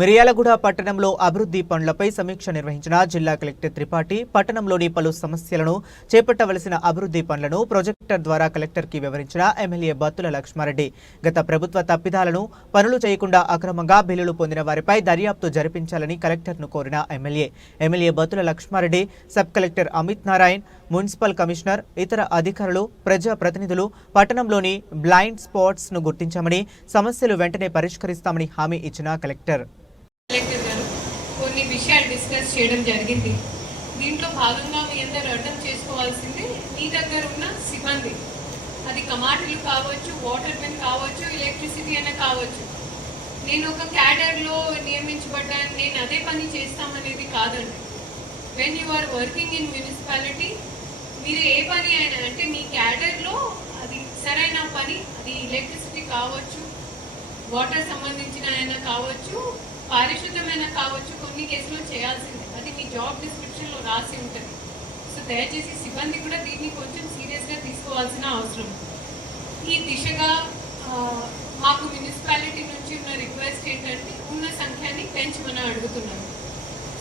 మిర్యాలగూడ పట్టణంలో అభివృద్ధి పనులపై సమీక్ష నిర్వహించిన జిల్లా కలెక్టర్ త్రిపాఠి పట్టణంలోని పలు సమస్యలను చేపట్టవలసిన అభివృద్ధి పనులను ప్రొజెక్టర్ ద్వారా కలెక్టర్కి వివరించిన ఎమ్మెల్యే బత్తుల లక్ష్మారెడ్డి. గత ప్రభుత్వ తప్పిదాలను పనులు చేయకుండా అక్రమంగా బిల్లులు పొందిన వారిపై దర్యాప్తు జరిపించాలని కలెక్టర్ను కోరిన MLA. MLA Battula Lakshmareddy sub collector Amit Narayan municipal commissioner ఇతర అధికారులు ప్రజా ప్రతినిధులు పట్టణంలోని బ్లైండ్ స్పాట్స్ను గుర్తించామని సమస్యలు వెంటనే పరిష్కరిస్తామని హామీ ఇచ్చిన కలెక్టర్. విషయాలు డిస్కస్ చేయడం జరిగింది. దీంట్లో భాగంగా మీ అందరూ అర్థం చేసుకోవాల్సింది మీ దగ్గర ఉన్న సిబ్బంది. అది కమాండ్లు కావచ్చు వాటర్ మెన్ కావచ్చు ఎలక్ట్రిసిటీ అయినా కావచ్చు. నేను ఒక క్యాడర్లో నియమించబడ్డాను నేను అదే పని చేస్తామనేది కాదండి. When you are working in municipality మీరు ఏ పని అయినా అంటే మీ క్యాడర్లో అది సరైన పని అది ఎలక్ట్రిసిటీ కావచ్చు వాటర్ సంబంధించిన అయినా కావచ్చు పారిశుద్ధమైన కావచ్చు కొన్ని కేసులు చేయాల్సిందే. అది మీ జాబ్ డిస్క్రిప్షన్లో రాసి ఉంటుంది. సో దయచేసి సిబ్బంది కూడా దీన్ని కొంచెం సీరియస్గా తీసుకోవాల్సిన అవసరం. ఈ దిశగా మాకు మున్సిపాలిటీ నుంచి ఉన్న రిక్వెస్ట్ ఏంటంటే ఉన్న సంఖ్యని పెంచమని అడుగుతున్నాను.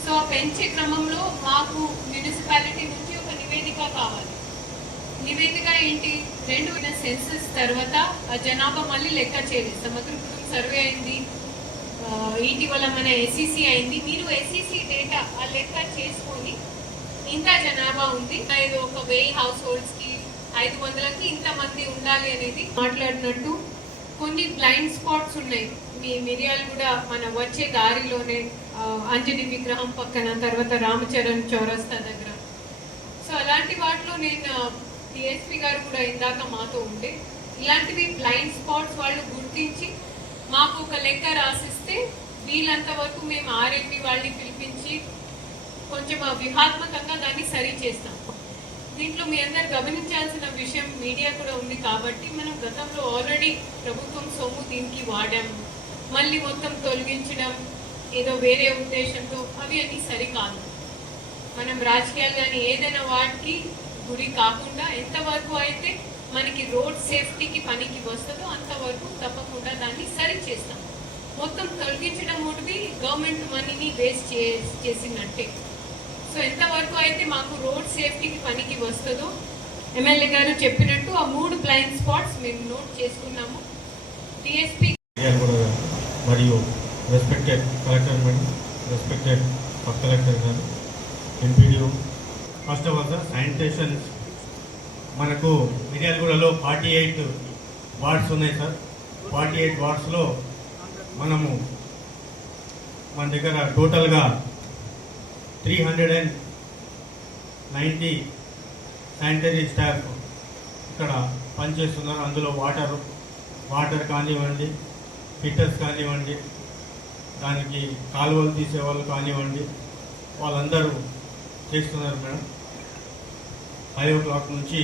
సో ఆ పెంచే క్రమంలో మాకు మున్సిపాలిటీ నుంచి ఒక నివేదిక కావాలి. నివేదిక ఏంటి? రెండు సెన్సెస్ తర్వాత ఆ జనాభా మళ్ళీ లెక్క చేయలేదు సమగ్ర కుటుంబ సర్వే అయింది. ఇటీవల మన ఎస్ఈసి అయింది. మీరు ఎస్ఈసి డేటా ఆ లెక్క చేసుకొని ఇంత జనాభా ఉంది. ఐదు ఒక వెయ్యి హౌస్ హోల్డ్స్కి ఐదు వందలకి ఇంతమంది ఉండాలి అనేది మాట్లాడినట్టు కొన్ని బ్లైండ్ స్పాట్స్ ఉన్నాయి. మీ మిరియాలు కూడా మన వచ్చే దారిలోనే అంజని విగ్రహం పక్కన తర్వాత రామచరణ్ చౌరస్తా దగ్గర. సో అలాంటి వాటిలో నేను డిఎస్పీ గారు కూడా ఇందాక మాతో ఉంటే ఇలాంటివి బ్లైండ్ స్పాట్స్ వాళ్ళు గుర్తించి మాకు ఒక లెక్క రాసిస్తే వీళ్ళంత వరకు మేము ఆర్ఎంపి వాళ్ళని పిలిపించి కొంచెం వ్యూహాత్మకంగా దాన్ని సరి చేస్తాం. దీంట్లో మీ అందరు గమనించాల్సిన విషయం మీడియా కూడా ఉంది కాబట్టి మనం గతంలో ఆల్రెడీ ప్రభుత్వం సొమ్ము దీనికి వాడాము మళ్ళీ మొత్తం తొలగించడం ఏదో వేరే ఉద్దేశంతో అవి అన్నీ సరికాదు. మనం రాజకీయాలు కానీ ఏదైనా వాటికి గురి కాకుండా ఎంతవరకు అయితే మనకి రోడ్ సేఫ్టీకి పనికి వస్తుందో అంతవరకు తప్పకుండా దాన్ని సరి చేస్తాం మొత్తం తొలగించడం ఒకటి గవర్నమెంట్ మనీని వేస్ట్ చే చేసినట్టే. సో ఎంతవరకు అయితే మాకు రోడ్ సేఫ్టీకి పనికి వస్తుందో ఎమ్మెల్యే గారు చెప్పినట్టు ఆ మూడు బ్లైండ్ స్పాట్స్ మేము నోట్ చేసుకున్నాము. డిఎస్పీ గారు మరియు respected collector madam respected sub collector గారు MPDO first of all sir sanitation మనకు మిర్యాలగూడలో ఫార్టీ ఎయిట్ వార్డ్స్ ఉన్నాయి సార్. ఫార్టీ ఎయిట్ వార్డ్స్లో మనము మన దగ్గర టోటల్గా three hundred and ninety sanitary staff ఇక్కడ పనిచేస్తున్నారు. అందులో వాటర్ వాటర్ కానివ్వండి ఫిట్టర్స్ కానివ్వండి దానికి కాలువలు తీసే వాళ్ళు కానివ్వండి వాళ్ళందరూ చేస్తున్నారు మేడం. ఫైవ్ ఓ క్లాక్ నుంచి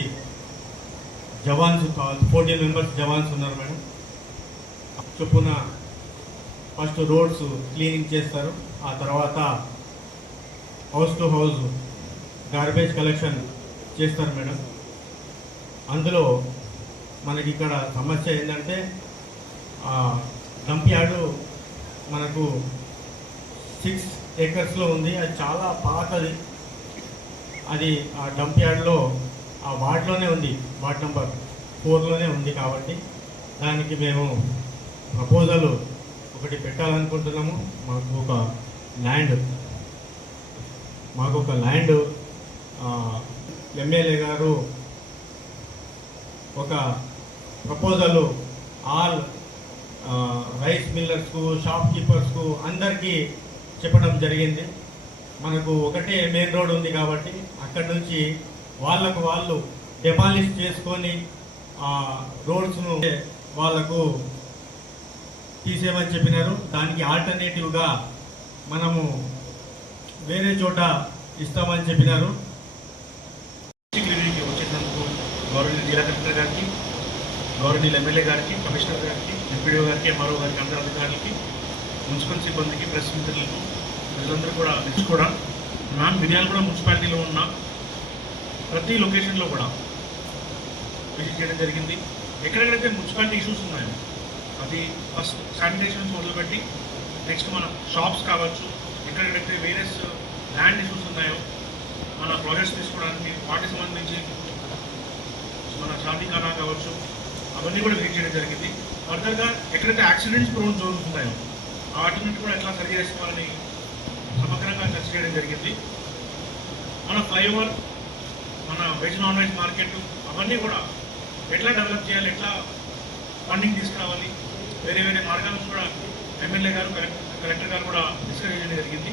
జవాన్స్ ఫోర్టీన్ మెంబర్స్ జవాన్స్ ఉన్నారు మేడం. చొప్పున ఫస్ట్ రోడ్స్ క్లీనింగ్ చేస్తారు. ఆ తర్వాత house to house garbage collection చేస్తారు మేడం. అందులో మనకి ఇక్కడ సమస్య ఏంటంటే డంప్ యార్డు మనకు సిక్స్ ఏకర్స్లో ఉంది. అది చాలా పాతది. అది ఆ డంప్ యార్డ్లో ఆ వార్డ్లోనే ఉంది వార్డ్ నెంబర్ ఫోర్లోనే ఉంది కాబట్టి దానికి మేము ప్రపోజల్ ఒకటి పెట్టాలనుకుంటున్నాము. మాకు ఒక ల్యాండ్ మాకు ఒక ల్యాండ్ ఎమ్మెల్యే గారు ఒక ప్రపోజల్ ఆల్ రైస్ మిల్లర్స్కు షాప్ కీపర్స్కు అందరికీ చెప్పడం జరిగింది. మనకు ఒకటే మెయిన్ రోడ్ ఉంది కాబట్టి అక్కడి నుంచి వాళ్ళకు వాళ్ళు డెపాలిష్ చేసుకొని రోడ్స్ను వాళ్ళకు తీసేయమని చెప్పినారు. దానికి ఆల్టర్నేటివ్గా మనము వేరే చోట ఇస్తామని చెప్పినారు. క్లినిక్కి వచ్చేటందుకు గౌరవనీయ జిల్లా కలెక్టర్ గారికి గౌరవనీయులు ఎమ్మెల్యే గారికి కమిషనర్ గారికి ఎంపీడీఓ గారికి ఎంఆర్ఓ గారికి అందరి అధికారులకి మున్సిపల్ సిబ్బందికి ప్రెస్ మిత్రులకు వీళ్ళందరూ కూడా నెక్స్ట్ కూడా నాన్ మిర్యాల కూడా మున్సిపాలిటీలో ఉన్న. ప్రతి లొకేషన్లో కూడా విజిట్ చేయడం జరిగింది. ఎక్కడెక్కడైతే మున్సిపాలిటీ ఇష్యూస్ ఉన్నాయో అది ఫస్ట్ శానిటేషన్స్ మొదలుపెట్టి నెక్స్ట్ మన షాప్స్ కావచ్చు ఎక్కడెక్కడైతే వేరియస్ ల్యాండ్ ఇష్యూస్ ఉన్నాయో మన ప్రాజెక్ట్స్ తీసుకోవడానికి వాటికి సంబంధించి మన షాదీఖానా కావచ్చు అవన్నీ కూడా విజిట్ చేయడం జరిగింది. ఫర్దర్గా ఎక్కడైతే యాక్సిడెంట్స్ ప్రోన్ జోన్స్ ఉన్నాయో వాటిని కూడా ఎట్లా సరి చేసుకోవాలని సమగ్రంగా చర్చ చేయడం జరిగింది. మన ఫ్లైఓవర్ మన వెజ్ నాన్ వెజ్ మార్కెట్ అవన్నీ కూడా ఎట్లా డెవలప్ చేయాలి ఎట్లా ఫండింగ్ తీసుకురావాలి వేరే వేరే మార్గాలను కూడా ఎమ్మెల్యే గారు కలెక్టర్ గారు కూడా డిస్కస్ చేయడం జరిగింది.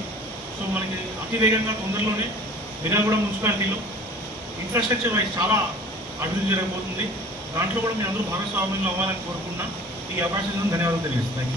సో మనకి అతి వేగంగా తొందరలోనే వినాగూడ మున్సిపాలిటీలో ఇన్ఫ్రాస్ట్రక్చర్ వైజ్ చాలా అభివృద్ధి జరగబోతుంది. దాంట్లో కూడా మీ అందరూ భాగస్వామ్యంలో అవ్వాలని కోరుకున్నా ఈ అవకాశం ధన్యవాదాలు తెలియజేస్తాను